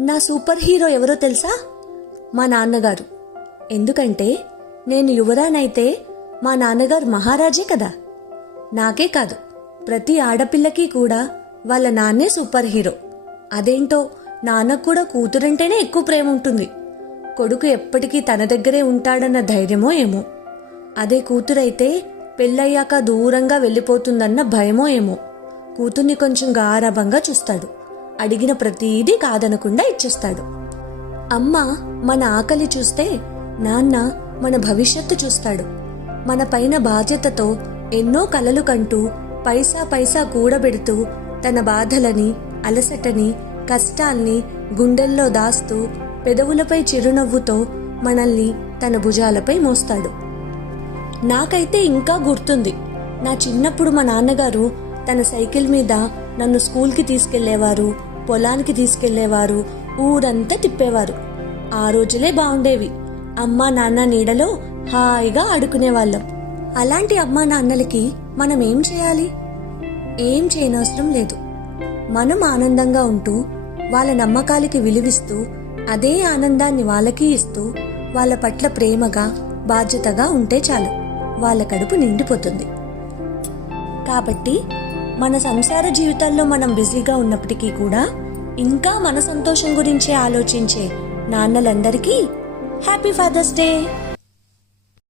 నా super hero ఎవరో తెలుసా? మా నాన్నగారు. ఎందుకంటే నేను యువరానైతే మా నాన్నగారు మహారాజే కదా. నాకే కాదు, ప్రతి ఆడపిల్లకి కూడా వాళ్ళ నాన్నే సూపర్ హీరో. అదేంటో నాన్నకు కూడా కూతురంటేనే ఎక్కువ ప్రేమ ఉంటుంది. కొడుకు ఎప్పటికీ తన దగ్గరే ఉంటాడన్న ధైర్యమో ఏమో. అదే కూతురైతే పెళ్ళయ్యాక దూరంగా వెళ్ళిపోతుందన్న భయమో ఏమో. కూతుర్ని కొంచెం గారాబంగా చూస్తాడు. అడిగిన ప్రతీదీ కాదనకుండా ఇచ్చేస్తాడు. అమ్మ మన ఆకలి చూస్తే నాన్న మన భవిష్యత్తు చూస్తాడు. మన పైన బాధ్యతతో ఎన్నో కలలు కంటూ పైసా పైసా కూడబెడుతూ తన బాధలని, అలసటని, కష్టాల్ని గుండెల్లో దాస్తూ పెదవులపై చిరునవ్వుతో మనల్ని తన భుజాలపై మోస్తాడు. నాకైతే ఇంకా గుర్తుంది, నా చిన్నప్పుడు మా నాన్నగారు తన సైకిల్ మీద నన్ను స్కూల్కి తీసుకెళ్లేవారు, పొలానికి తీసుకెళ్లేవారు, ఊరంతా తిప్పేవారు. ఆ రోజులే బాగుండేవి. అమ్మా నాన్న నీడలో హాయిగా ఆడుకునేవాళ్ళం. అలాంటి అమ్మా నాన్నలకి మనం ఏం చేయాలి? ఏం చేయనవసరం లేదు. మనం ఆనందంగా ఉంటూ వాళ్ళ నమ్మకాలకి విలువిస్తూ అదే ఆనందాన్ని వాళ్ళకి ఇస్తూ వాళ్ళ పట్ల ప్రేమగా, బాధ్యతగా ఉంటే చాలు. వాళ్ళ కడుపు నిండిపోతుంది. కాబట్టి మన సంసార జీవితాల్లో మనం బిజీగా ఉన్నప్పటికీ కూడా ఇంకా మన సంతోషం గురించే ఆలోచించే నాన్నలందరికీ హ్యాపీ ఫాదర్స్ డే.